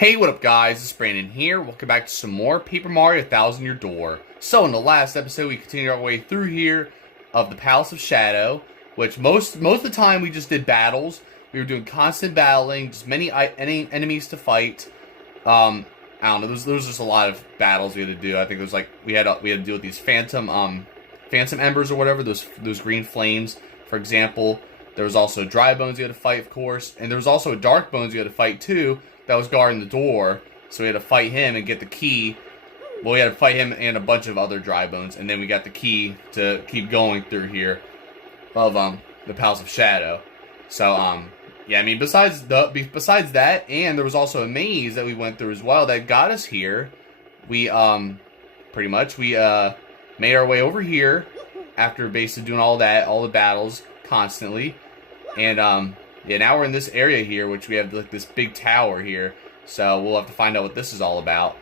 Hey, what up guys, it's Brandon here. Welcome back to some more Paper Mario 1000 Year Door. So in the last episode we continued our way through here of the Palace of Shadow, which most of the time we just did battles. We were doing constant battling, just many enemies to fight. I don't know, there was just a lot of battles we had to do. I think it was like we had to deal with these phantom embers or whatever, those green flames, for example. There was also dry bones you had to fight, of course, and there was also a dark bones you had to fight too. That was guarding the door, so we had to fight him and get the key. Well, we had to fight him and a bunch of other dry bones, and then we got the key to keep going through here of the Palace of Shadow. So yeah, I mean besides that, and there was also a maze that we went through as well that got us here. We pretty much made our way over here after basically doing all the battles constantly, and yeah, now we're in this area here, which we have like this big tower here, so we'll have to find out what this is all about.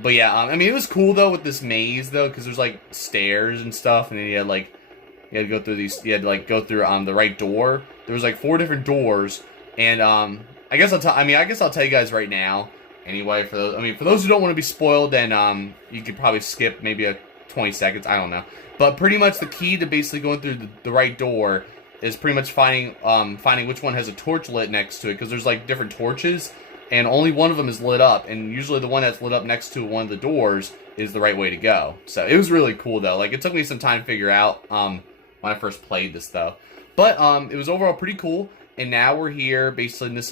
But yeah, I mean, it was cool though with this maze though, because there's like stairs and stuff, and then you had to go through these. You had to like go through the right door. There was like 4 different doors, and I guess I'll tell you guys right now. Anyway, for those who don't want to be spoiled, then you could probably skip maybe 20 seconds. I don't know, but pretty much the key to basically going through the right door is pretty much finding which one has a torch lit next to it, because there's like different torches, and only one of them is lit up, and usually the one that's lit up next to one of the doors is the right way to go. So it was really cool though. Like, it took me some time to figure out when I first played this though, but it was overall pretty cool. And now we're here basically in this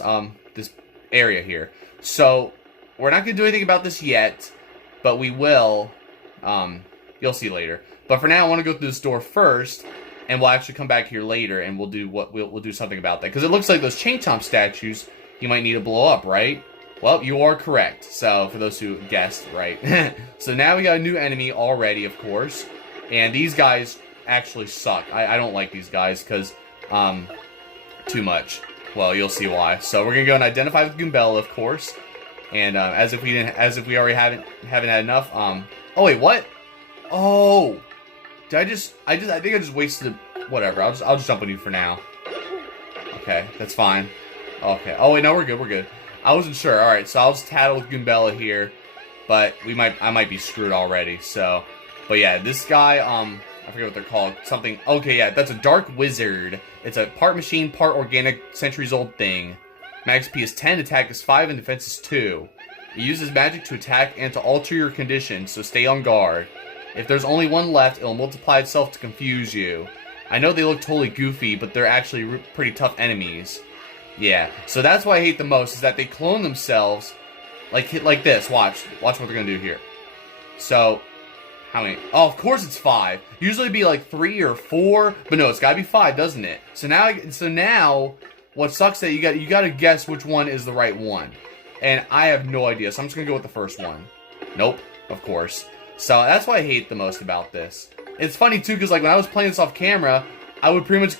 this area here. So we're not gonna do anything about this yet, but we will. You'll see later. But for now, I want to go through this door first. And we'll actually come back here later, and we'll do something about that, because it looks like those Chain Chomp statues you might need to blow up, right? Well, you are correct. So for those who guessed, right? So now we got a new enemy already, of course, and these guys actually suck. I don't like these guys because too much. Well, you'll see why. So we're gonna go and identify with Goombella, of course, and as if we already haven't had enough. Oh wait, what? Oh. I think I just wasted. Whatever. I'll just jump on you for now. Okay, that's fine. Okay. Oh wait, no, we're good. I wasn't sure. All right, so I'll just tattle with Goombella here, but I might be screwed already. So, but yeah, this guy. I forget what they're called. Something. Okay, yeah, that's a dark wizard. It's a part machine, part organic, centuries-old thing. Max P is 10, attack is 5, and defense is 2. It uses magic to attack and to alter your condition, so stay on guard. If there's only one left, it'll multiply itself to confuse you. I know they look totally goofy, but they're actually pretty tough enemies. Yeah, so that's what I hate the most, is that they clone themselves like this. Watch what they're gonna do here. So, how many? Oh, of course it's 5. Usually it'd be like 3 or 4, but no, it's gotta be 5, doesn't it? So now, what sucks that you gotta guess which one is the right one, and I have no idea. So I'm just gonna go with the first one. Nope, of course. So that's what I hate the most about this. It's funny too, because like when I was playing this off camera, I would pretty much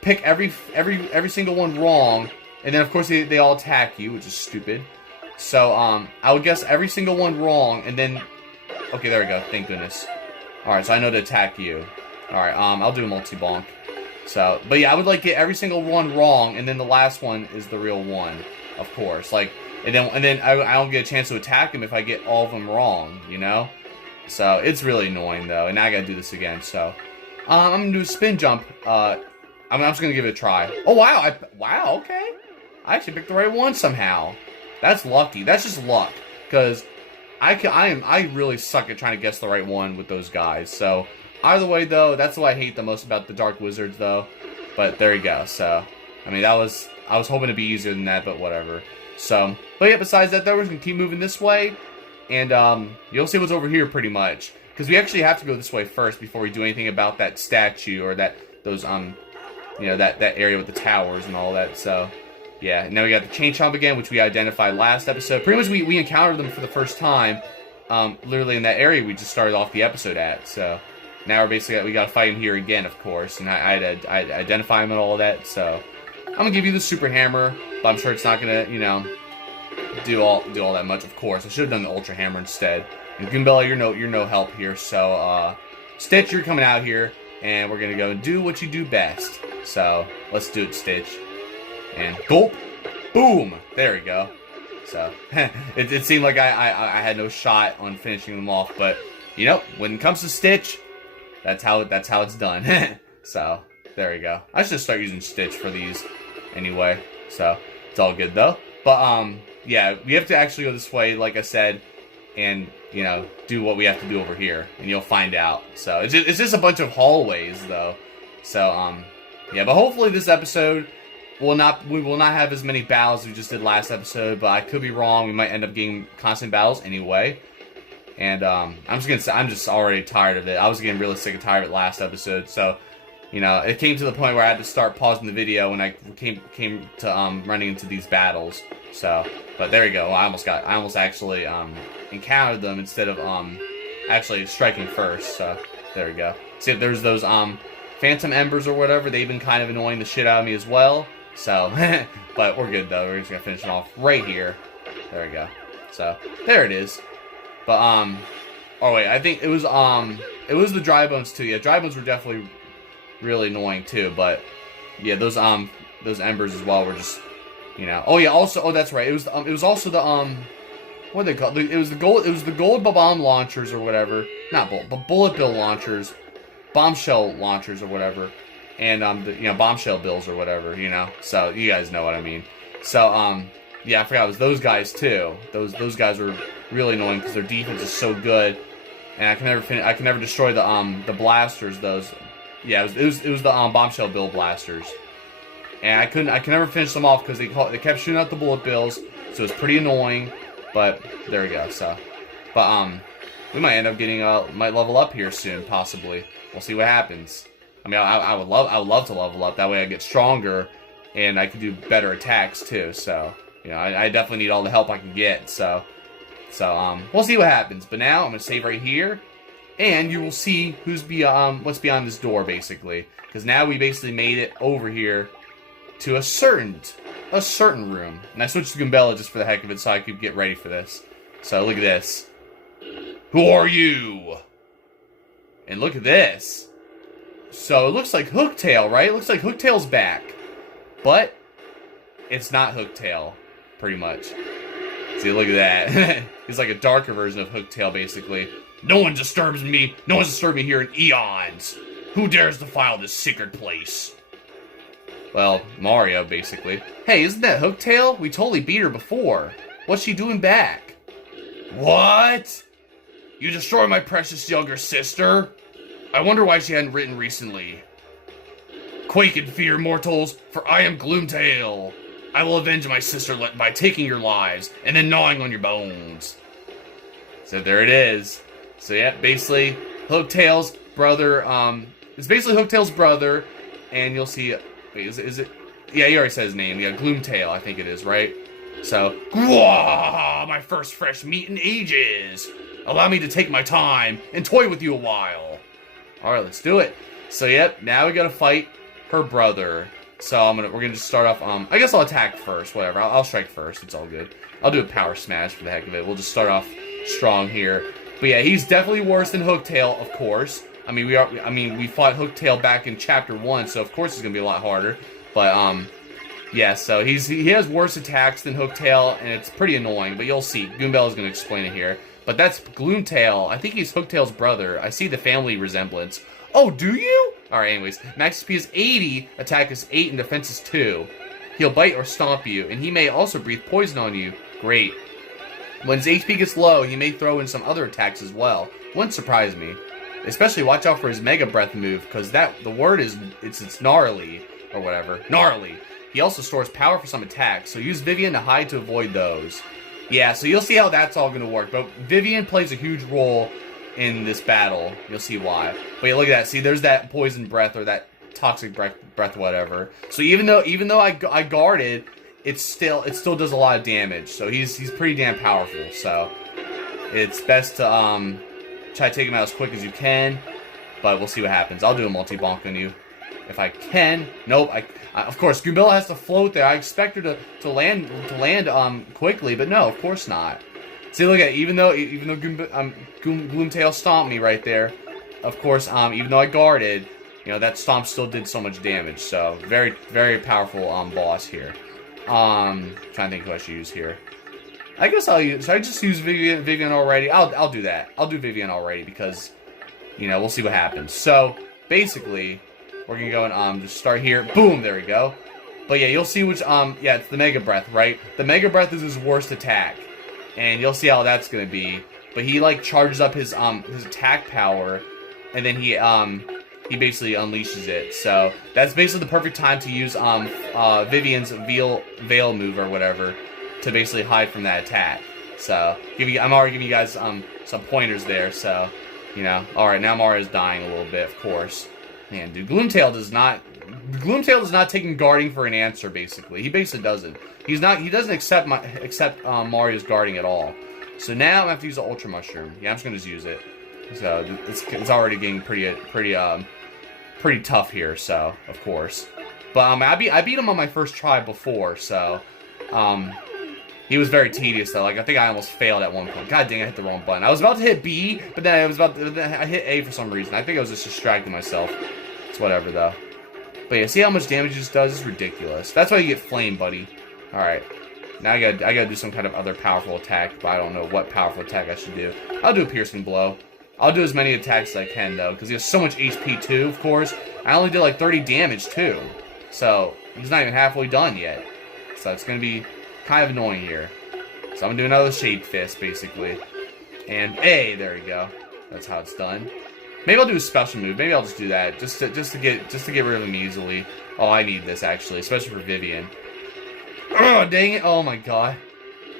pick every single one wrong, and then of course they all attack you, which is stupid. So I would guess every single one wrong, and then okay, there we go. Thank goodness. All right, so I know to attack you. All right, I'll do a multi-bonk. So, but yeah, I would get every single one wrong, and then the last one is the real one, of course. And then I don't get a chance to attack him if I get all of them wrong, you know? So it's really annoying though, and now I gotta do this again. So I'm gonna do a spin jump. I'm just gonna give it a try. Oh wow, wow, okay. I actually picked the right one somehow. That's lucky. That's just luck, because I really suck at trying to guess the right one with those guys. So either way though, that's what I hate the most about the Dark Wizards though. But there you go. So I mean, I was hoping to be easier than that, but whatever. So, but yeah, besides that though, we're just gonna keep moving this way, and you'll see what's over here pretty much, because we actually have to go this way first before we do anything about that statue or those you know, that area with the towers and all that. So yeah, now we got the Chain Chomp again, which we identified last episode. Pretty much we encountered them for the first time, literally in that area we just started off the episode at. So now we gotta fight him here again, of course, and I identify him and all that. So I'm gonna give you the Super Hammer, but I'm sure it's not gonna, you know, do all that much. Of course, I should have done the Ultra Hammer instead. And Goombella, you're no help here. So Stitch, you're coming out here, and we're gonna go and do what you do best. So let's do it, Stitch. And gulp, boom. There we go. So it seemed like I had no shot on finishing them off, but you know, when it comes to Stitch, that's how it's done. So there you go. I should just start using Stitch for these anyway. So it's all good though. But yeah, we have to actually go this way, like I said, and you know, do what we have to do over here, and you'll find out. So it's just a bunch of hallways though. So yeah, but hopefully this episode we will not have as many battles as we just did last episode, but I could be wrong. We might end up getting constant battles anyway. And I'm just already tired of it. I was getting really sick and tired of it last episode, so you know, it came to the point where I had to start pausing the video when I came to running into these battles. So, but there you go. I almost actually encountered them instead of actually striking first. So there we go. See, there's those phantom embers or whatever. They've been kind of annoying the shit out of me as well. So, but we're good though. We're just gonna finish it off right here. There we go. So there it is. But oh wait, I think it was the dry bones too. Yeah, dry bones were definitely really annoying too. But yeah, those embers as well were just, you know. Oh yeah, also that's right. It was also the what are they called? It was the gold bomb launchers or whatever. Not bullet bill launchers, bombshell launchers or whatever, and you know, bombshell bills or whatever. You know, so you guys know what I mean. So yeah, I forgot it was those guys too. Those guys were really annoying because their defense is so good, and I can never destroy the blasters. Those, yeah, it was the bombshell bill blasters, and I could never finish them off because they kept shooting out the bullet bills, so it's pretty annoying. But there we go. So, but we might end up getting might level up here soon, possibly. We'll see what happens. I mean, I would love to level up. That way I get stronger, and I can do better attacks too. So, you know, I definitely need all the help I can get. So we'll see what happens. But now I'm gonna save right here, and you will see what's beyond this door, basically. Because now we basically made it over here to a certain room. And I switched to Goombella just for the heck of it, so I could get ready for this. So look at this. Who are you? And look at this. So it looks like Hooktail, right? It looks like Hooktail's back, but it's not Hooktail, pretty much. See, look at that. He's like a darker version of Hooktail, basically. No one disturbs me. No one's disturbed me here in eons. Who dares defile this sacred place? Well, Mario, basically. Hey, isn't that Hooktail? We totally beat her before. What's she doing back? What? You destroyed my precious younger sister? I wonder why she hadn't written recently. Quake in fear, mortals, for I am Gloomtail. I will avenge my sister by taking your lives and then gnawing on your bones. So there it is. So yeah, basically Hooktail's brother. It's basically Hooktail's brother, and you'll see. Wait, is it? Yeah, he already said his name. Yeah, Gloomtail, I think it is, right? So, my first fresh meat in ages. Allow me to take my time and toy with you a while. All right, let's do it. So yep, now we gotta fight her brother. So we're gonna just start off. I guess I'll attack first. Whatever. I'll strike first. It's all good. I'll do a power smash for the heck of it. We'll just start off strong here. But yeah, he's definitely worse than Hooktail, of course. I mean, we fought Hooktail back in Chapter 1, so of course it's gonna be a lot harder. But yeah. So he has worse attacks than Hooktail, and it's pretty annoying. But you'll see. Goombella's gonna explain it here. But that's Gloomtail. I think he's Hooktail's brother. I see the family resemblance. Oh, do you? Alright, anyways. Max HP is 80, attack is 8, and defense is 2. He'll bite or stomp you, and he may also breathe poison on you. Great. When his HP gets low, he may throw in some other attacks as well. Wouldn't surprise me. Especially watch out for his MEGABREATH move, because the word is, it's gnarly, or whatever. Gnarly. He also stores power for some attacks, so use Vivian to hide to avoid those. Yeah, so you'll see how that's all going to work. But Vivian plays a huge role in this battle. You'll see why. But yeah, look at that. See, there's that poison breath or that toxic breath, whatever. So even though I guarded, it still does a lot of damage. So he's pretty damn powerful. So it's best to try to take him out as quick as you can. But we'll see what happens. I'll do a multi-bonk on you if I can. Nope. Of course, Goombella has to float there. I expect her to land quickly, but no, of course not. See, look at it. Even though Gloomtail stomped me right there, of course, even though I guarded, you know, that stomp still did so much damage. So very, very powerful boss here. Trying to think who I should use here. I guess I'll use... Should I just use Vivian already? I'll do that. I'll do Vivian already because, you know, we'll see what happens. So, basically, we're gonna go and, just start here. Boom! There we go. But yeah, you'll see which, yeah, it's the Mega Breath, right? The Mega Breath is his worst attack. And you'll see how that's gonna be. But he, like, charges up his attack power, and then he basically unleashes it. So, that's basically the perfect time to use, Vivian's Veil move or whatever to basically hide from that attack. So, I'm already giving you guys, some pointers there, so, you know. Alright, now Mario's dying a little bit, of course. Man, dude, Gloomtail does not take guarding for an answer, basically. He basically doesn't. He doesn't accept Mario's guarding at all. So now I'm gonna have to use the Ultra Mushroom. Yeah, I'm just gonna use it. So it's already getting pretty tough here. So of course, but I beat him on my first try before. So he was very tedious though. Like I think I almost failed at one point. God dang, I hit the wrong button. I was about to hit B, but then I hit A for some reason. I think I was just distracting myself. It's whatever though. But yeah, see how much damage this does? It's ridiculous. That's why you get flame, buddy. Alright. Now I gotta do some kind of other powerful attack, but I don't know what powerful attack I should do. I'll do a piercing blow. I'll do as many attacks as I can though, because he has so much HP too, of course. I only did like 30 damage too. So he's not even halfway done yet. So it's gonna be kind of annoying here. So I'm gonna do another Shade Fist, basically. And A, there we go. That's how it's done. Maybe I'll do a special move. Maybe I'll just do that, just to get rid of him easily. Oh, I need this actually, especially for Vivian. Oh, dang it! Oh my god.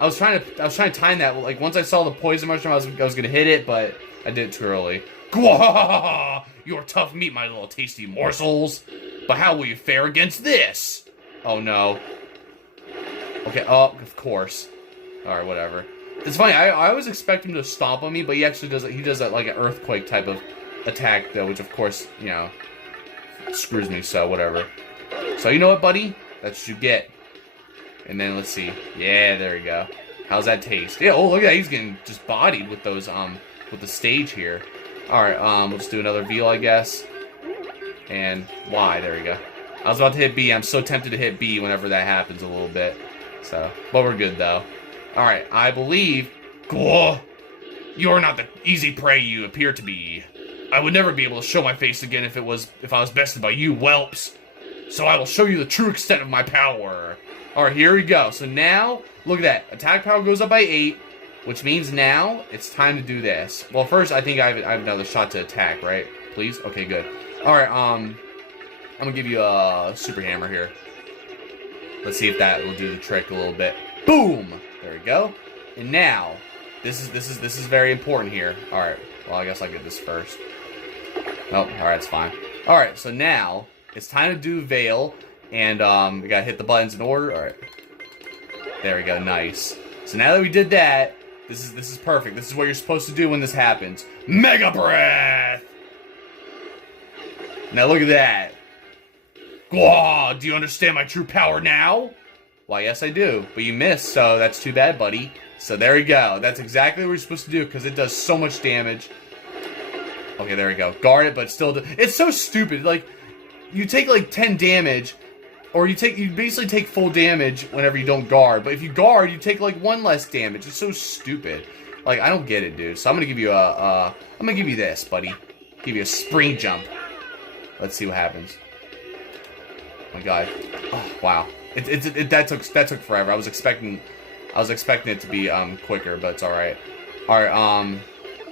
I was trying to time that. Like once I saw the poison mushroom, I was gonna hit it, but I did it too early. Gwahahaha! You're tough meat, my little tasty morsels. But how will you fare against this? Oh no. Okay. Oh, of course. All right, whatever. It's funny. I was expecting him to stomp on me, but he actually does. He does that like an earthquake type of attack though, which of course, you know, screws me, so whatever. So you know what, buddy? That's what you get. And then let's see. Yeah, there we go. How's that taste? Yeah, oh look at that, he's getting just bodied with those with the stage here. Alright, we'll just do another Veal, I guess. And Y, there we go. I was about to hit B. I'm so tempted to hit B whenever that happens a little bit. So, but we're good though. Alright, I believe you're not the easy prey you appear to be. I would never be able to show my face again if I was bested by you whelps. So I will show you the true extent of my power. Alright, here we go. So now, look at that. Attack power goes up by 8, which means now it's time to do this. Well, first, I think I have another shot to attack, right? Please? Okay, good. Alright, I'm gonna give you a super hammer here. Let's see if that will do the trick a little bit. Boom! There we go. And now, this is very important here. Alright, well, I guess I'll get this first. Nope, alright, it's fine. Alright, so now, it's time to do Veil. And, we gotta hit the buttons in order. Alright. There we go, nice. So now that we did that, this is perfect. This is what you're supposed to do when this happens. Mega Breath! Now look at that. Gwah! Do you understand my true power now? Why, yes I do. But you missed, so that's too bad, buddy. So there we go. That's exactly what you're supposed to do, because it does so much damage. Okay, there we go. Guard it, but still... It's so stupid. Like, you take, like, 10 damage... Or you basically take full damage whenever you don't guard. But if you guard, you take like 1 less damage. It's so stupid. Like, I don't get it, dude. So I'm gonna give you I'm gonna give you this, buddy. Give you a spring jump. Let's see what happens. Oh my god. Oh, wow. That took forever. I was expecting it to be quicker, but it's alright. Alright,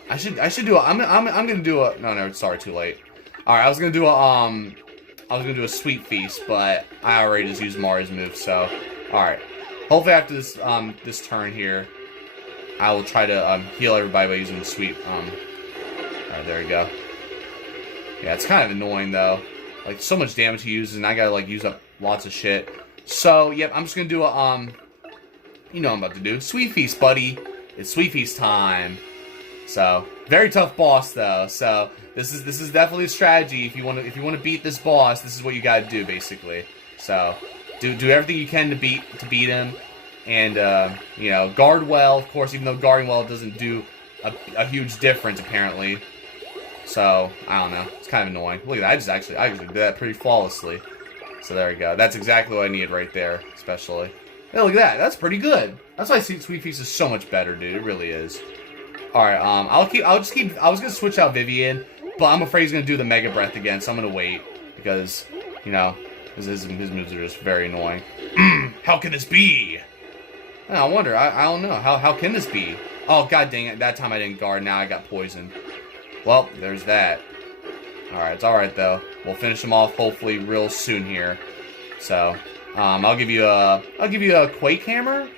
I should do I'm gonna do a no, sorry, too late. Alright, I was gonna do a Sweet Feast, but I already just used Mario's move, so... Alright. Hopefully after this, this turn here, I will try to, heal everybody by using the Sweet, Alright, there we go. Yeah, it's kind of annoying, though. Like, so much damage he uses, and I gotta, like, use up lots of shit. So, yep, I'm just gonna do a, you know what I'm about to do. Sweet Feast, buddy. It's Sweet Feast time. So, very tough boss, though, so... This is definitely a strategy. If you want to beat this boss, this is what you gotta do, basically. So, do everything you can to beat him, and you know, guard well. Of course, even though guarding well doesn't do a huge difference apparently. So I don't know. It's kind of annoying. Look at that. I actually did that pretty flawlessly. So there we go. That's exactly what I needed right there, especially. Hey, look at that. That's pretty good. That's why Sweet Feast is so much better, dude. It really is. All right. I was gonna switch out Vivian, but I'm afraid he's gonna do the Mega Breath again, so I'm gonna wait because, you know, his moves are just very annoying. How can this be? I wonder. I don't know. How can this be? Oh, god dang it. That time I didn't guard. Now I got poisoned. Well, there's that. Alright, it's alright though. We'll finish him off hopefully real soon here. So, I'll give you a Quake Hammer.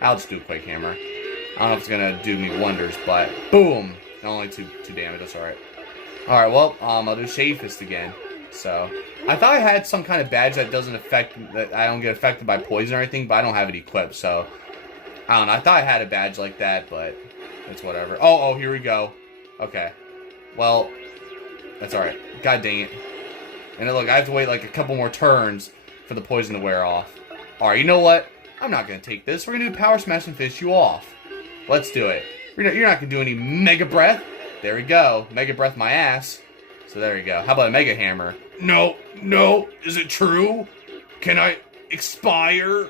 I'll just do a Quake Hammer. I don't know if it's gonna do me wonders, but boom! Only two damage, that's alright. Alright, well, I'll do Shade Fist again. So, I thought I had some kind of badge that doesn't affect, that I don't get affected by poison or anything, but I don't have it equipped, so I don't know. I thought I had a badge like that, but it's whatever. Oh, here we go. Okay. Well, that's alright. God dang it. And look, I have to wait like a couple more turns for the poison to wear off. Alright, you know what? I'm not going to take this. We're going to do Power Smash and finish you off. Let's do it. You're not going to do any Mega Breath. There we go. Mega Breath my ass. So there you go. How about a Mega Hammer? No. Is it true? Can I expire?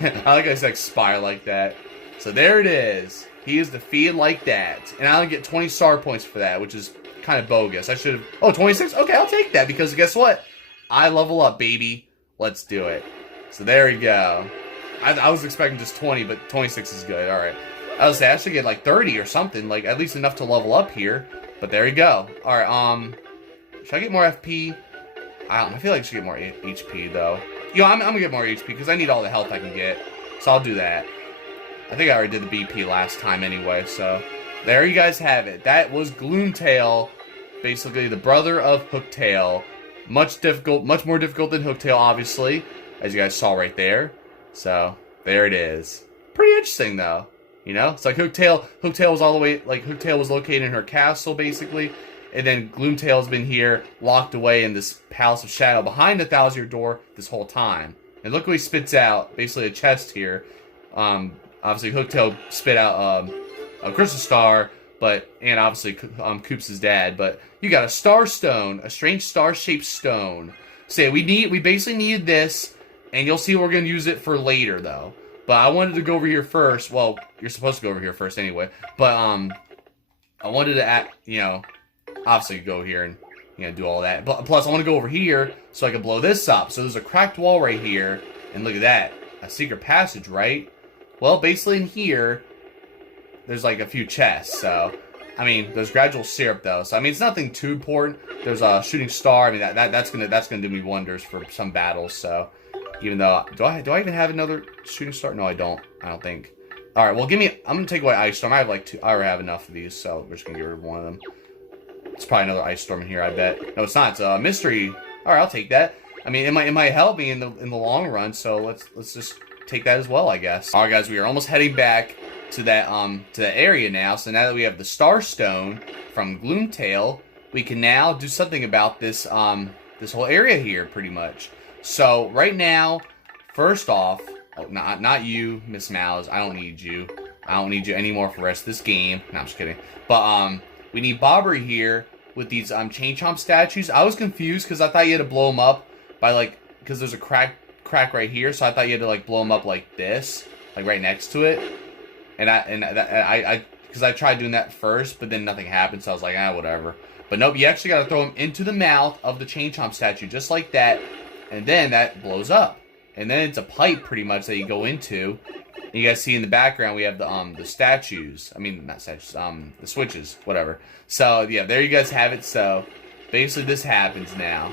I like I said expire like that. So there it is. He is defeated like that. And I'll get 20 star points for that, which is kind of bogus. I should have... Oh, 26? Okay, I'll take that because guess what? I level up, baby. Let's do it. So there you go. I was expecting just 20, but 26 is good. Alright. I was saying I should get like 30 or something. Like at least enough to level up here. But there you go. Alright, should I get more FP? I don't know. I feel like I should get more HP though. Yo, I'm gonna get more HP because I need all the health I can get. So I'll do that. I think I already did the BP last time anyway, so there you guys have it. That was Gloomtail, basically the brother of Hooktail. Much more difficult than Hooktail, obviously, as you guys saw right there. So there it is. Pretty interesting though, you know. It's like Hooktail was all the way, like Hooktail was located in her castle basically, and then Gloomtail's been here, locked away in this Palace of Shadow behind the 1,000-year door this whole time. And look what he spits out, basically a chest here. Obviously Hooktail spit out a crystal star, and obviously Coop's his dad. But you got a star stone, a strange star-shaped stone. So yeah, we basically need this, and you'll see we're gonna use it for later though. But I wanted to go over here first. Well, you're supposed to go over here first anyway. But I wanted to obviously go here and do all that. But plus I want to go over here so I can blow this up. So there's a cracked wall right here, and look at that, a secret passage, right? Well, basically in here, there's like a few chests, so, I mean, there's gradual syrup though, so I mean, it's nothing too important. There's a shooting star. I mean, that's gonna do me wonders for some battles. So, even though, do I even have another shooting star? No, I don't think. All right, well, I'm gonna take away Ice Storm. I have like 2. I already have enough of these, so we're just gonna get rid of one of them. It's probably another Ice Storm in here, I bet. No, it's not. It's a mystery. All right, I'll take that. I mean, it might help me in the long run. So let's just take that as well, I guess. All right, guys, we are almost heading back to that area now. So now that we have the Star Stone from Gloomtail, we can now do something about this this whole area here, pretty much. So right now, first off, not you, Miss Mouse. I don't need you. I don't need you anymore for the rest of this game. No, I'm just kidding. But we need Bobbery here with these Chain Chomp statues. I was confused because I thought you had to blow them up by because there's a crack right here, so I thought you had to blow them up like this, like right next to it. And I because I tried doing that first, but then nothing happened, so I was like, whatever. But nope, you actually got to throw them into the mouth of the Chain Chomp statue, just like that, and then that blows up. And then it's a pipe, pretty much, that you go into. And you guys see in the background, we have the statues. I mean, not statues, the switches, whatever. So, yeah, there you guys have it. So, basically, this happens now.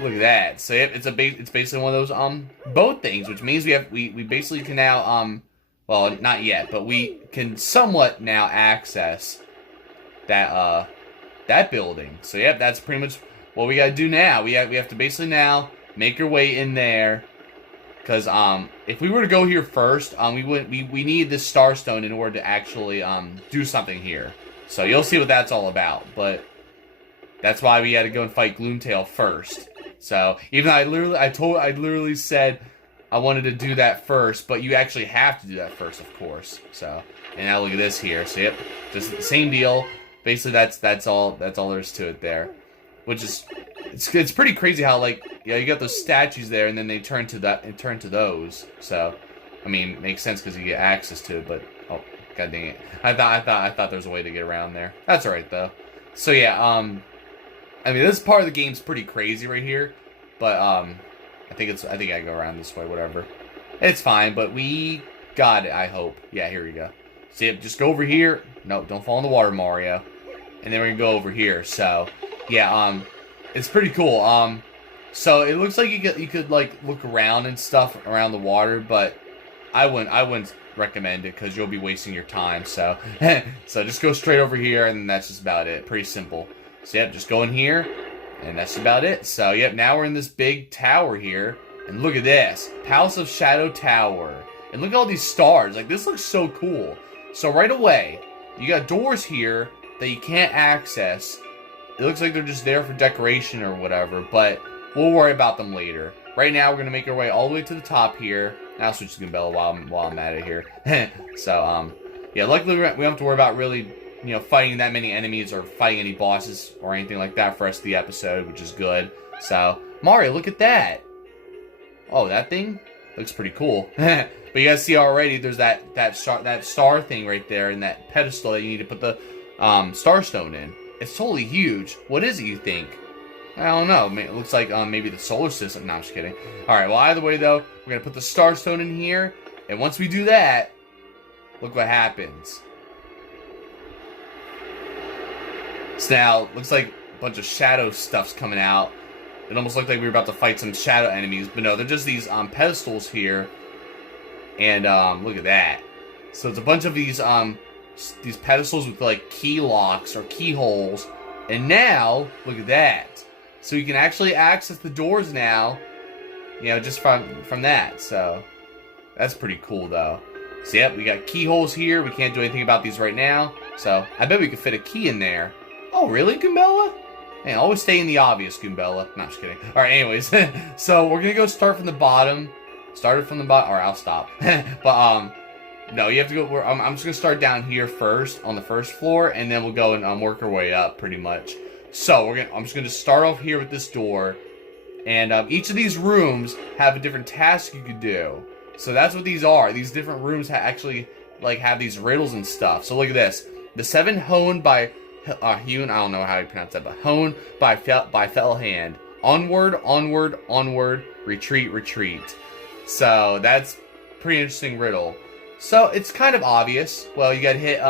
Look at that. So, yep, it's basically one of those, boat things, which means we basically can now, well, not yet, but we can somewhat now access that, that building. So, yep, that's pretty much what we gotta do now. We have to basically now make our way in there. Because if we were to go here first, we need this Star Stone in order to actually do something here. So you'll see what that's all about. But that's why we had to go and fight Gloomtail first. So even though I literally said I wanted to do that first, but you actually have to do that first, of course. So and now look at this here. So yep, just the same deal. Basically, that's all there is to it there. Which is it's pretty crazy how Yeah, you got those statues there, and then they turn to that and turn to those. So, I mean, makes sense because you get access to it. But oh, god dang it! I thought there was a way to get around there. That's alright though. So yeah, I mean, this part of the game's pretty crazy right here, but I think I go around this way. Whatever, it's fine. But we got it. I hope. Yeah, here we go. See, just go over here. No, don't fall in the water, Mario. And then we're gonna go over here. So, yeah, it's pretty cool. So it looks like you could like look around and stuff around the water, but I wouldn't recommend it because you'll be wasting your time. So, so just go straight over here, and that's just about it. Pretty simple. So yep, just go in here, and that's about it. So yep, now we're in this big tower here, and look at this, Palace of Shadow Tower, and look at all these stars. Like, this looks so cool. So right away, you got doors here that you can't access. It looks like they're just there for decoration or whatever, but we'll worry about them later. Right now, we're going to make our way all the way to the top here. And I'll switch to Goombella while I'm at it here. So, yeah, luckily we don't have to worry about really, you know, fighting that many enemies or fighting any bosses or anything like that for the rest of the episode, which is good. So, Mario, look at that. Oh, that thing looks pretty cool. But you guys see already, there's that star thing right there and that pedestal that you need to put the star stone in. It's totally huge. What is it, you think? I don't know. It looks like maybe the solar system. No, I'm just kidding. Alright, well, either way, though, we're going to put the star stone in here. And once we do that, look what happens. So now, looks like a bunch of shadow stuff's coming out. It almost looked like we were about to fight some shadow enemies. But no, they're just these pedestals here. And look at that. So it's a bunch of these pedestals with like key locks or keyholes. And now, look at that. So you can actually access the doors now, you know, just from that. So that's pretty cool though. So yep, we got keyholes here. We can't do anything about these right now. So I bet we could fit a key in there. Oh, really, Goombella? Man, always stay in the obvious, Goombella. No, just kidding. Alright, anyways. So we're gonna go start from the bottom. Started from the bottom, or I'll stop. But no, you have to go. I'm just gonna start down here first on the first floor, and then we'll go and work our way up, pretty much. So I'm just gonna start off here with this door, and each of these rooms have a different task you could do. So that's what these are. These different rooms actually like have these riddles and stuff. So look at this: the 7 honed by hewn. I don't know how you pronounce that, but honed by fell hand. Onward, onward, onward. Retreat, retreat. So that's pretty interesting riddle. So it's kind of obvious. Well, you gotta hit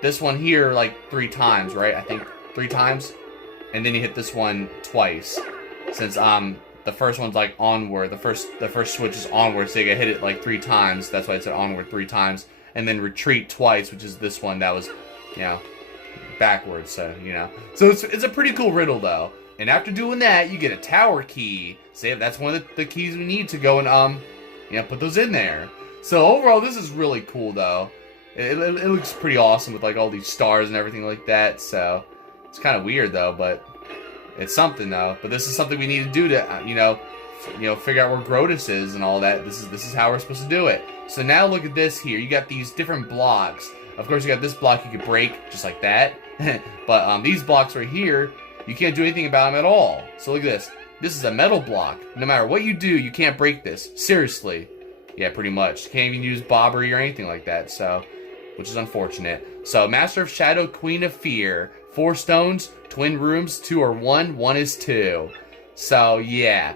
this one here like 3 times, right? I think 3 times, and then you hit this one twice. Since the first one's like onward, the first switch is onward, so you gotta hit it like 3 times. That's why I said onward 3 times, and then retreat twice, which is this one that was, you know, backwards. So you know, so it's a pretty cool riddle though. And after doing that, you get a tower key. So that's one of the keys we need to go and you know, put those in there. So overall, this is really cool though. It looks pretty awesome with like all these stars and everything like that. So it's kind of weird though, but it's something though. But this is something we need to do to you know, figure out where Grodus is and all that. This is how we're supposed to do it. So now look at this here. You got these different blocks. Of course, you got this block you could break just like that. But these blocks right here, you can't do anything about them at all. So look at this. This is a metal block. No matter what you do, you can't break this. Seriously. Yeah, pretty much. You can't even use bobbery or anything like that. So, which is unfortunate. So, Master of Shadow, Queen of Fear. 4 stones, twin rooms, 2 are 1, 1 is 2. So, yeah.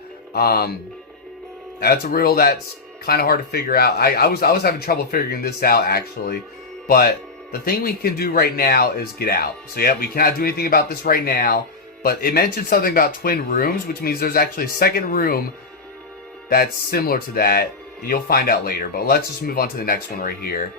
That's a riddle that's kind of hard to figure out. I was having trouble figuring this out, actually. But the thing we can do right now is get out. So, yeah, we cannot do anything about this right now. But it mentioned something about twin rooms, which means there's actually a second room that's similar to that. And you'll find out later. But let's just move on to the next one right here.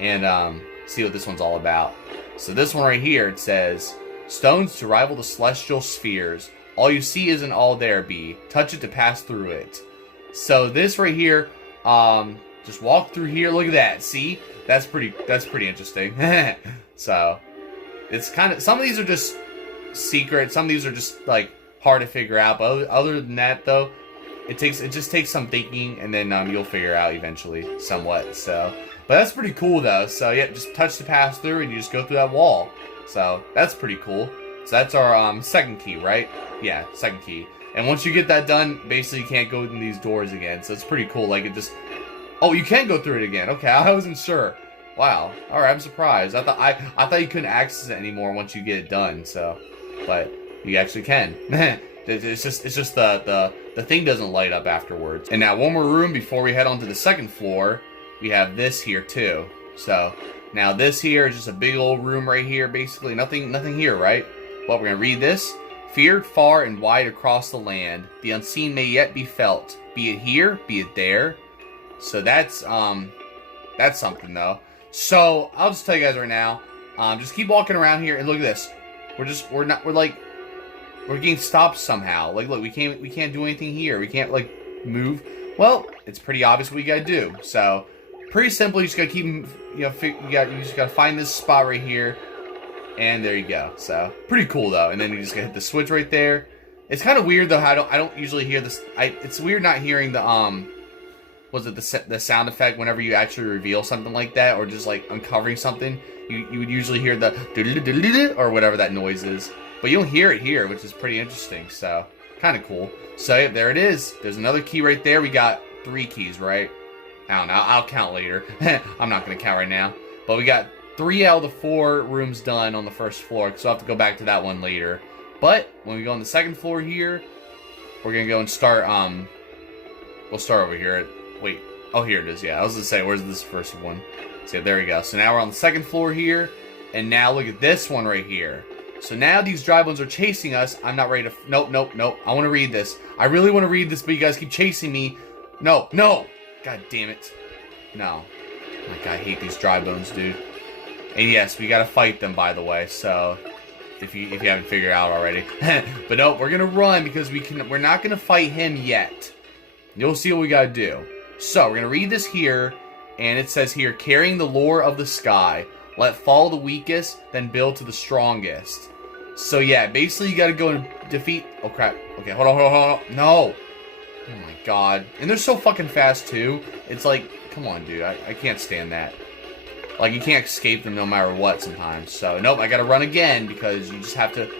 And see what this one's all about. So this one right here, it says, stones to rival the celestial spheres. All you see isn't all there be. Touch it to pass through it. So this right here, just walk through here. Look at that. See? That's pretty interesting. So it's kind of, some of these are just secret. Some of these are just like hard to figure out. But other than that, though, it just takes some thinking, and then you'll figure out eventually, somewhat. So, but that's pretty cool though. So yeah, just touch to pass through, and you just go through that wall. So that's pretty cool. So that's our second key, right? Yeah, second key. And once you get that done, basically you can't go in these doors again. So it's pretty cool. Like, it just... Oh, you can go through it again. Okay, I wasn't sure. Wow. Alright, I'm surprised. I thought you couldn't access it anymore once you get it done, so... But you actually can. It's just the thing doesn't light up afterwards. And now one more room before we head on to the second floor. We have this here too. So now this here is just a big old room right here. Basically nothing here, right? Well, we're gonna read this. Feared far and wide across the land, the unseen may yet be felt. Be it here, be it there. So that's something though. So I'll just tell you guys right now. Just keep walking around here and look at this. We're getting stopped somehow. Like, look, we can't do anything here. We can't, like, move. Well, it's pretty obvious what you gotta do. So, pretty simple. You just gotta keep, you just gotta find this spot right here, and there you go. So, pretty cool though. And then you just gotta hit the switch right there. It's kind of weird though. How I don't usually hear this. It's weird not hearing the was it the sound effect whenever you actually reveal something like that, or just like uncovering something. You would usually hear the or whatever that noise is. But you don't hear it here, which is pretty interesting, so kind of cool. So yeah, there it is. There's another key right there. We got 3 keys, right? I don't know. I'll count later. I'm not going to count right now. But we got 3 out of the 4 rooms done on the first floor, so I'll have to go back to that one later. But when we go on the second floor here, we're going to go and start, we'll start over here. Wait. Oh, here it is. Yeah, I was going to say, where's this first one? So yeah, there we go. So now we're on the second floor here, and now look at this one right here. So now these dry bones are chasing us. I'm not ready to... Nope. I want to read this. I really want to read this, but you guys keep chasing me. No. God damn it. No. Oh my God, I hate these dry bones, dude. And yes, we got to fight them, by the way. So, if you haven't figured it out already. But no, we're going to run because we're not going to fight him yet. You'll see what we got to do. So, we're going to read this here. And it says here, carrying the lore of the sky. Let fall the weakest, then build to the strongest. So yeah, basically you gotta go and defeat... Oh crap. Okay, hold on. No! Oh my God. And they're so fucking fast too. It's like, come on dude, I can't stand that. Like, you can't escape them no matter what sometimes. So, nope, I gotta run again because you just have to...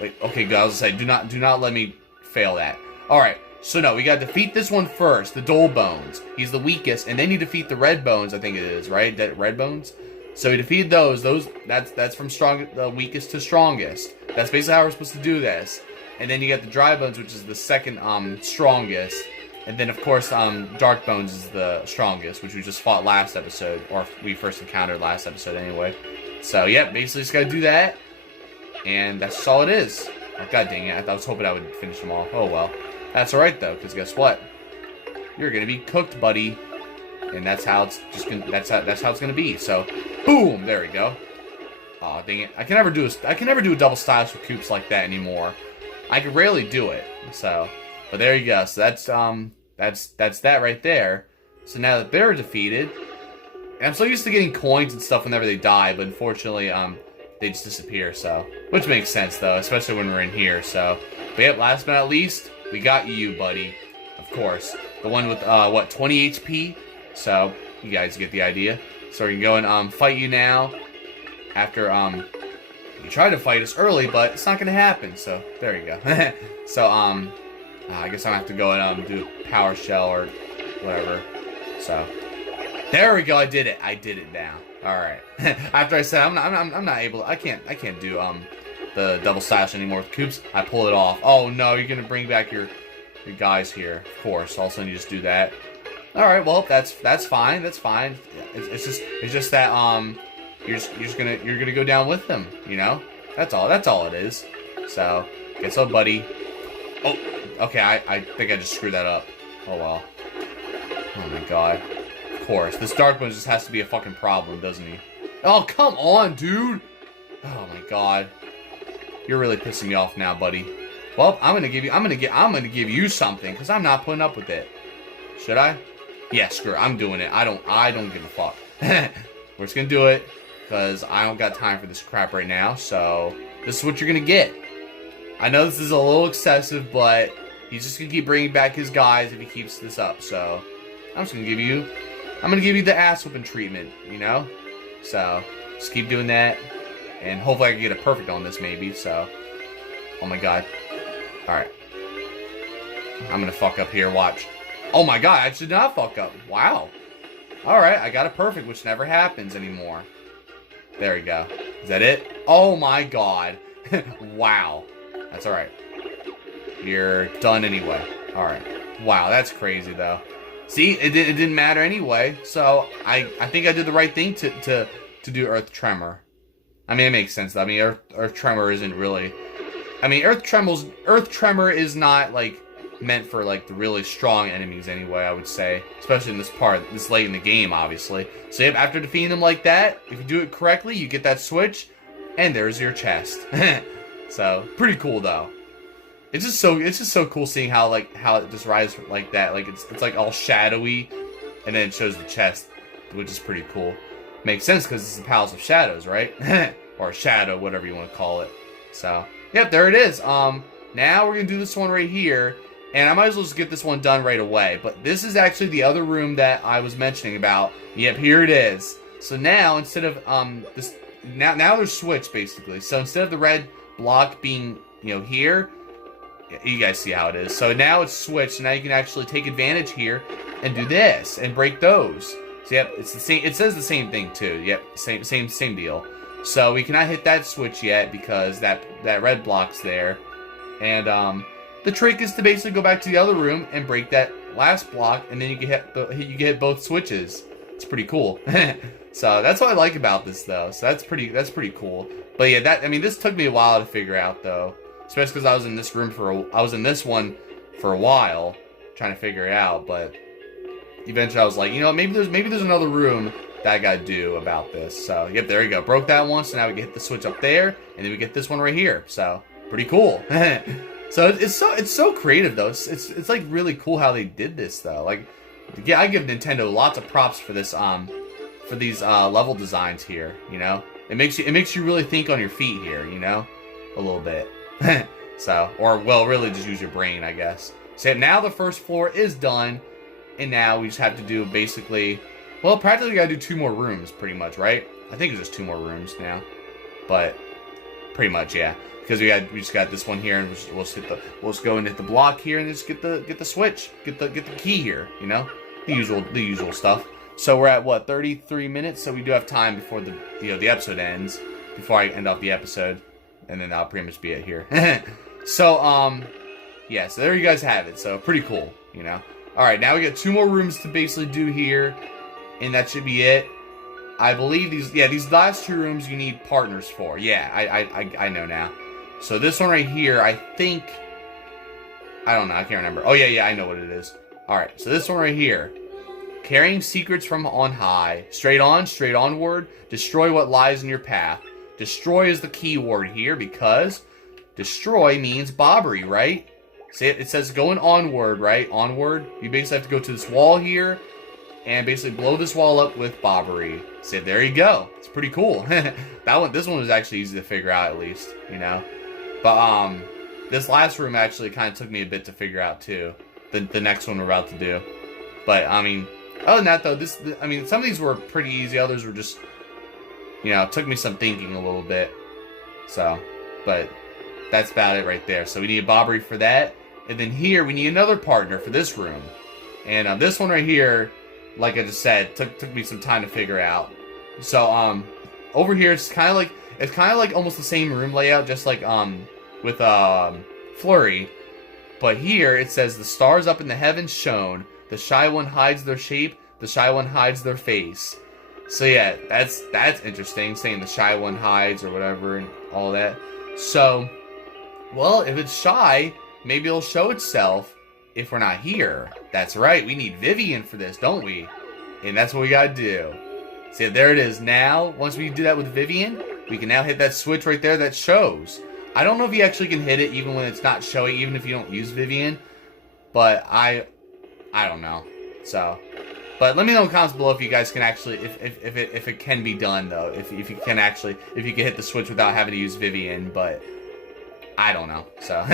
Like, okay, good, I was gonna say, do not let me fail that. Alright, so no, we gotta defeat this one first, the Dull Bones. He's the weakest, and then you defeat the Red Bones, I think it is, right? That Red Bones? So we defeated those. That's from the weakest to strongest. That's basically how we're supposed to do this. And then you got the Dry Bones, which is the second strongest. And then of course Dark Bones is the strongest, which we just fought last episode, or we first encountered last episode anyway. So yeah, basically just gotta do that, and that's just all it is. Oh, God dang it! I was hoping I would finish them off. Oh well, that's all right though, because guess what? You're gonna be cooked, buddy. And that's how it's just gonna. That's how it's gonna be. So, boom! There we go. Oh dang it! I can never do a double styles for Koops like that anymore. I can rarely do it. So, but there you go. So that's that right there. So now that they're defeated, and I'm so used to getting coins and stuff whenever they die, but unfortunately they just disappear. So, which makes sense though, especially when we're in here. So, but yep, last but not least, we got you, buddy. Of course, the one with what 20 HP. So, you guys get the idea. So, we can go and fight you now. After, you tried to fight us early, but it's not going to happen. So, there you go. So, I guess I'm going to have to go and do a power shell or whatever. So, there we go. I did it. I did it now. Alright. After I said I'm not able to, I can't do, the double slash anymore with Koops. I pull it off. Oh, no. You're going to bring back your guys here. Of course. All of a sudden, you just do that. All right, well that's fine. That's fine. It's just that you're gonna go down with them. You know, that's all it is. So guess what, buddy? Oh, okay. I think I just screwed that up. Oh well. Oh my God. Of course, this Dark One just has to be a fucking problem, doesn't he? Oh come on, dude. Oh my God. You're really pissing me off now, buddy. Well, I'm gonna give you something because I'm not putting up with it. Should I? Yeah, screw it. I'm doing it. I don't give a fuck. We're just gonna do it because I don't got time for this crap right now. So this is what you're gonna get. I know this is a little excessive, but he's just gonna keep bringing back his guys if he keeps this up. So I'm just gonna give you the ass whooping treatment. You know. So just keep doing that, and hopefully I can get a perfect on this maybe. So, oh my God. All right. I'm gonna fuck up here, watch. Oh my god, I did not fuck up. Wow. Alright, I got it perfect, which never happens anymore. There we go. Is that it? Oh my god. Wow. That's alright. You're done anyway. Alright. Wow, that's crazy though. See, it didn't matter anyway, so I think I did the right thing to do Earth Tremor. I mean, it makes sense though. I mean, Earth Tremor isn't really... I mean, Earth Tremor is not, like, meant for, like, the really strong enemies anyway, I would say. Especially in this late in the game, obviously. So, yep, after defeating them like that, if you do it correctly, you get that switch, and there's your chest. So, pretty cool, though. It's just so cool seeing how it just rises like that. Like, it's like all shadowy, and then it shows the chest, which is pretty cool. Makes sense, because it's the Palace of Shadows, right? Or Shadow, whatever you want to call it. So, yep, there it is. Now we're going to do this one right here. And I might as well just get this one done right away. But this is actually the other room that I was mentioning about. Yep, here it is. So now, instead of, now there's switch, basically. So instead of the red block being, here, you guys see how it is. So now it's switched. So now you can actually take advantage here and do this and break those. So yep, it's the same. It says the same thing too. Yep, same deal. So we cannot hit that switch yet because that red block's there. And the trick is to basically go back to the other room and break that last block, and then you can hit both switches. It's pretty cool. So that's what I like about this, though. So that's pretty cool. But yeah, this took me a while to figure out, though, especially because I was in this one for a while trying to figure it out. But eventually, I was like, maybe there's another room that I gotta do about this. So yep, there we go. Broke that one. So now we can hit the switch up there, and then we get this one right here. So pretty cool. So it's so creative though. It's like really cool how they did this though. Like, yeah, I give Nintendo lots of props for this for these level designs here. It makes you really think on your feet here. A little bit. So, or well, really just use your brain, I guess. So now the first floor is done, and now we just have to do basically, well, practically we gotta do 2 more rooms, pretty much, right? I think it's just 2 more rooms now, but pretty much, yeah. Because we just got this one here, and we'll just go and hit the block here, and just get the switch, get the key here, the usual stuff. So we're at what, 33 minutes, so we do have time before the episode ends, before I end off the episode, and then that'll pretty much be it here. So yeah, so there you guys have it. So pretty cool, All right, now we got 2 more rooms to basically do here, and that should be it. I believe these last 2 rooms you need partners for. Yeah, I know now. So this one right here, I think, I don't know, I can't remember. Oh yeah, I know what it is. Alright, so this one right here. Carrying secrets from on high. Straight on, straight onward. Destroy what lies in your path. Destroy is the key word here because destroy means bobbery, right? See, it says going onward, right? Onward. You basically have to go to this wall here and basically blow this wall up with bobbery. So there you go. It's pretty cool. This one was actually easy to figure out, at least, But this last room actually kind of took me a bit to figure out too. The next one we're about to do. But I mean, other than that though, some of these were pretty easy. Others were just, it took me some thinking a little bit. So, but that's about it right there. So we need a bobbery for that, and then here we need another partner for this room. And this one right here, like I just said, took me some time to figure out. So over here it's kind of like almost the same room layout, just like with Flurry. But here it says the stars up in the heavens shone. The shy one hides their shape. The shy one hides their face. So yeah, that's interesting. Saying the shy one hides or whatever and all that. So, well, if it's shy, maybe it'll show itself if we're not here. That's right. We need Vivian for this, don't we? And that's what we gotta do. See, there it is. Now, once we do that with Vivian, we can now hit that switch right there that shows. I don't know if you actually can hit it even when it's not showing, even if you don't use Vivian. But I don't know. So, but let me know in the comments below if you guys can actually, if it can be done though. If you can hit the switch without having to use Vivian. But I don't know. So,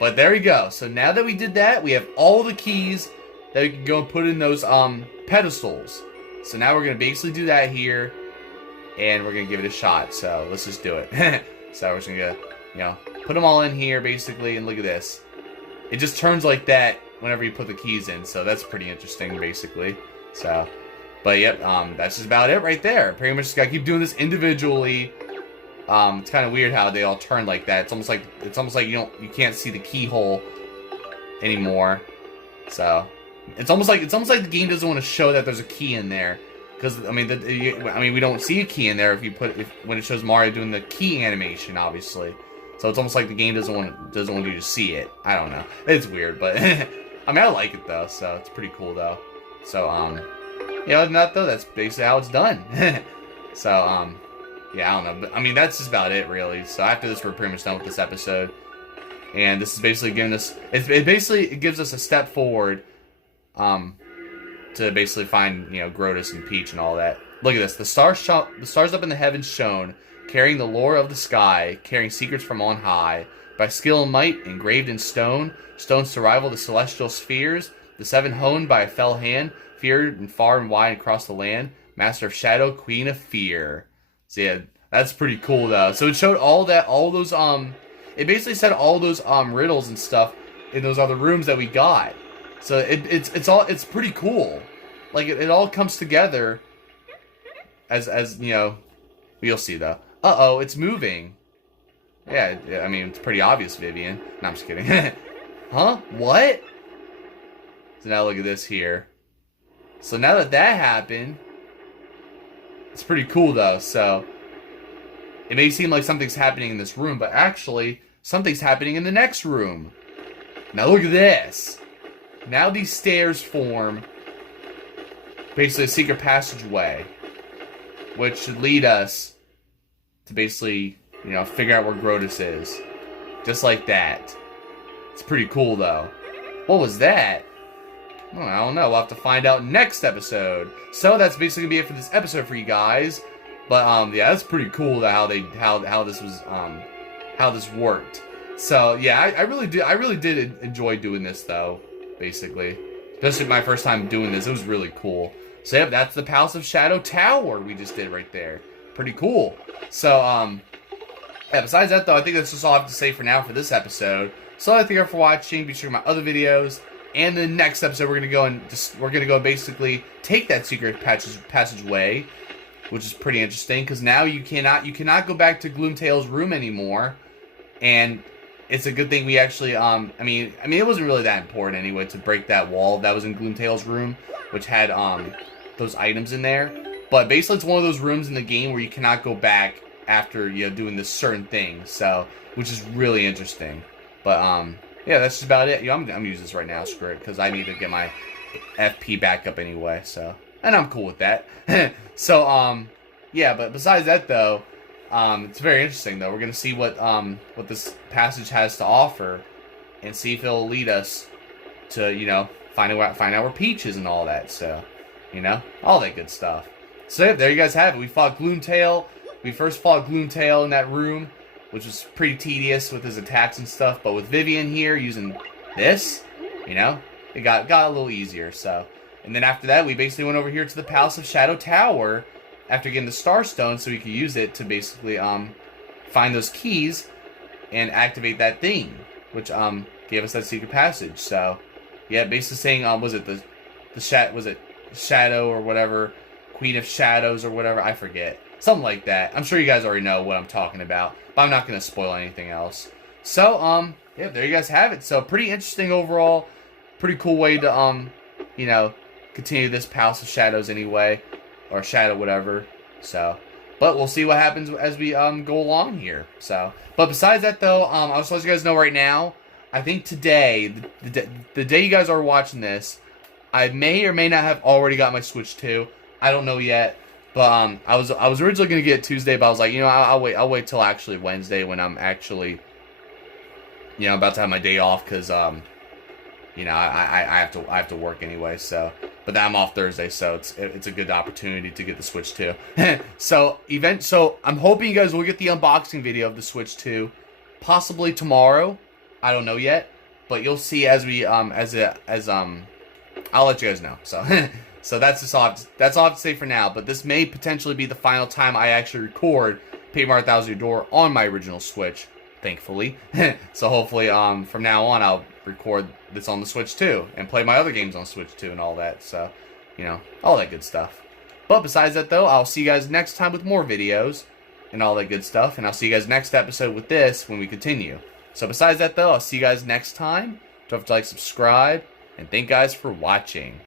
but there we go. So now that we did that, we have all the keys that we can go and put in those pedestals. So now we're gonna basically do that here, and we're gonna give it a shot. So let's just do it. So we're just gonna, put them all in here basically, and look at this. It just turns like that whenever you put the keys in. So that's pretty interesting, basically. So, but yep, that's just about it right there. Pretty much just gotta keep doing this individually. It's kind of weird how they all turn like that. It's almost like you can't see the keyhole anymore. So it's almost like the game doesn't want to show that there's a key in there, because I mean we don't see a key in there when it shows Mario doing the key animation, obviously. So it's almost like the game doesn't want you to see it. I don't know. It's weird, but I mean I like it though. So it's pretty cool though. So yeah, other than that though, that's basically how it's done. So yeah, I don't know. But I mean that's just about it really. So after this, we're pretty much done with this episode. And this is basically giving us, it gives us a step forward, to basically find, you know, Grodus and Peach and all that. Look at this, the stars up in the heavens shone, carrying the lore of the sky, carrying secrets from on high. By skill and might, engraved in stone, stones to rival the celestial spheres, the seven honed by a fell hand, feared and far and wide across the land, master of shadow, queen of fear. So yeah, that's pretty cool though. So it showed all those, it basically said all those riddles and stuff in those other rooms that we got. So it's pretty cool. Like it all comes together as you know. You'll see though. Uh-oh, it's moving. Yeah, I mean it's pretty obvious, Vivian. No, I'm just kidding. Huh? What? So now look at this here. So now that happened, it's pretty cool though. So it may seem like something's happening in this room, but actually, something's happening in the next room. Now look at this. Now these stairs form basically a secret passageway, which should lead us to basically, you know, figure out where Grodus is. Just like that. It's pretty cool, though. What was that? Well, I don't know. We'll have to find out next episode. So that's basically gonna be it for this episode for you guys. But yeah, that's pretty cool how this worked. So yeah, I really did enjoy doing this though, basically. Especially my first time doing this, it was really cool. So yeah, that's the Palace of Shadow Tower we just did right there. Pretty cool. So yeah, besides that though, I think that's just all I have to say for now for this episode. So thank you for watching. Be sure to check my other videos. And the next episode we're gonna go basically take that secret passageway, which is pretty interesting, because now you cannot go back to Gloomtail's room anymore, and it's a good thing we actually I mean it wasn't really that important anyway to break that wall that was in Gloomtail's room, which had those items in there. But basically it's one of those rooms in the game where you cannot go back after, you know, doing this certain thing, so which is really interesting. But yeah, that's just about it. I'm using this right now, screw it, because I need to get my FP back up anyway, so. And I'm cool with that. So, yeah, but besides that, though, it's very interesting, though. We're going to see what this passage has to offer, and see if it'll lead us to, you know, find out where Peach is and all that, so, you know, all that good stuff. So, yeah, there you guys have it. We fought Gloomtail. We first fought Gloomtail in that room, which was pretty tedious with his attacks and stuff, but with Vivian here, using this, you know, it got a little easier, so. And then after that, we basically went over here to the Palace of Shadow Tower after getting the Star Stone so we could use it to basically find those keys and activate that thing, which gave us that secret passage. So, yeah, basically saying, was it Shadow or whatever, Queen of Shadows or whatever, I forget. Something like that. I'm sure you guys already know what I'm talking about, but I'm not going to spoil anything else. So, yeah, there you guys have it. So, pretty interesting overall. Pretty cool way to, you know, continue this Palace of Shadows anyway, or Shadow whatever. So, but we'll see what happens as we go along here. So, but besides that though, I'll just let you guys know right now. I think today, the day you guys are watching this, I may or may not have already got my Switch 2. I don't know yet, but I was originally gonna get it Tuesday, but I was like, you know, I'll wait till actually Wednesday when I'm actually, you know, about to have my day off, because you know, I have to work anyway, so. But then I'm off Thursday, so it's a good opportunity to get the Switch 2. So I'm hoping you guys will get the unboxing video of the Switch 2, possibly tomorrow. I don't know yet, but you'll see as we I'll let you guys know. So so that's all I have to say for now. But this may potentially be the final time I actually record Paper Mario 1000 Year Door on my original Switch, thankfully. So hopefully from now on I'll record this on the Switch too, and play my other games on Switch too, and all that. So, you know, all that good stuff. But besides that, though, I'll see you guys next time with more videos and all that good stuff. And I'll see you guys next episode with this when we continue. So besides that, though, I'll see you guys next time. Don't forget to like, subscribe, and thank you guys for watching.